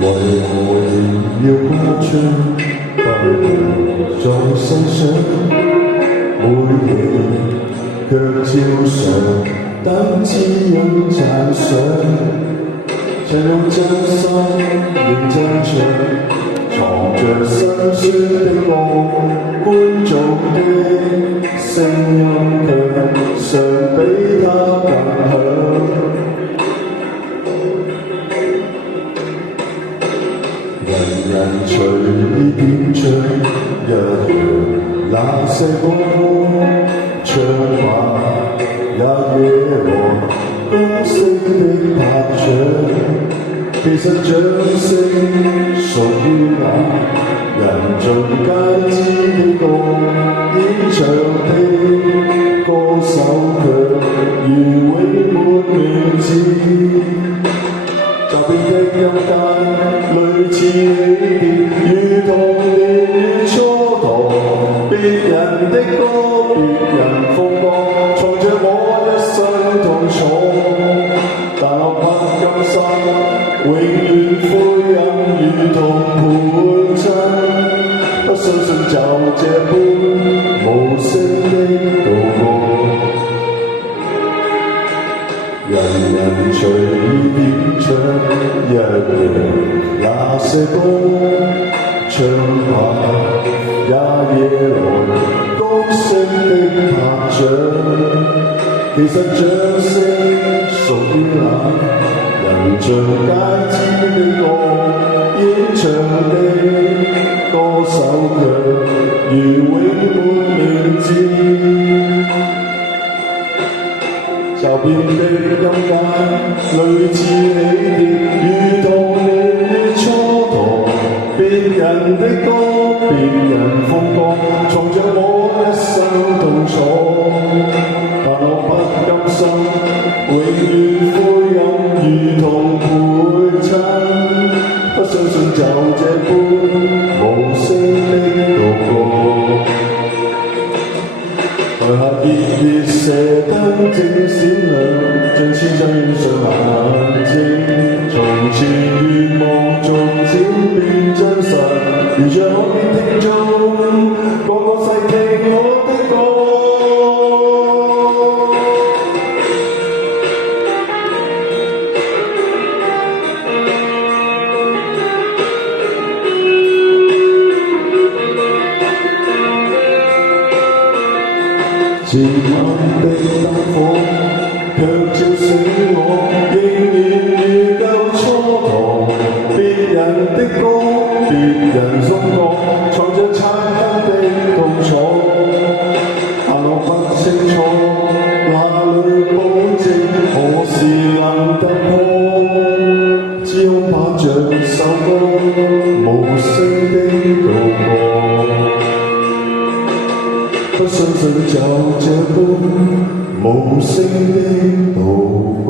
為何仍要歌唱？不能再細想，每夜卻照常等知音讚賞。曾用真心認真唱，藏着辛酸的歌，觀眾的聲音卻常比他更響。人人隨意點唱，一樣那些歌，唱話也惹來公式的拍掌。其實掌聲屬於那人盡皆知的歌，演唱的歌手卻如永沒名字。周邊的音階類似起跌，如同年月蹉跎。別人的歌，別人風光，藏着我一生痛楚。但我不甘心，永遠灰暗如同陪襯，不相信就這般無聲的度過。人人隨意點唱，一樣那些歌，唱吧也惹來高聲的拍掌。其實掌聲屬於那人盡皆知的歌，演唱的歌手卻如永沒名字。周邊的音階類似起跌，如同年月蹉跎。別人的歌，別人風光，藏着我一生痛楚。但我不甘心，永遠灰暗如同陪襯，不相信就這般無聲的度過。台下熱烈射燈正閃亮，像千張映上眼睛。從前願望逐漸變真實，如像可見聽眾個個細聽我的歌。漸暗的燈火，卻照醒我，仍然如舊蹉跎。別人的歌，別人風光，藏着漆黑的痛楚。但我不清楚，哪裏保證何時能突破？只恐怕像首歌，無聲的度過。不相信就這般無聲的度過。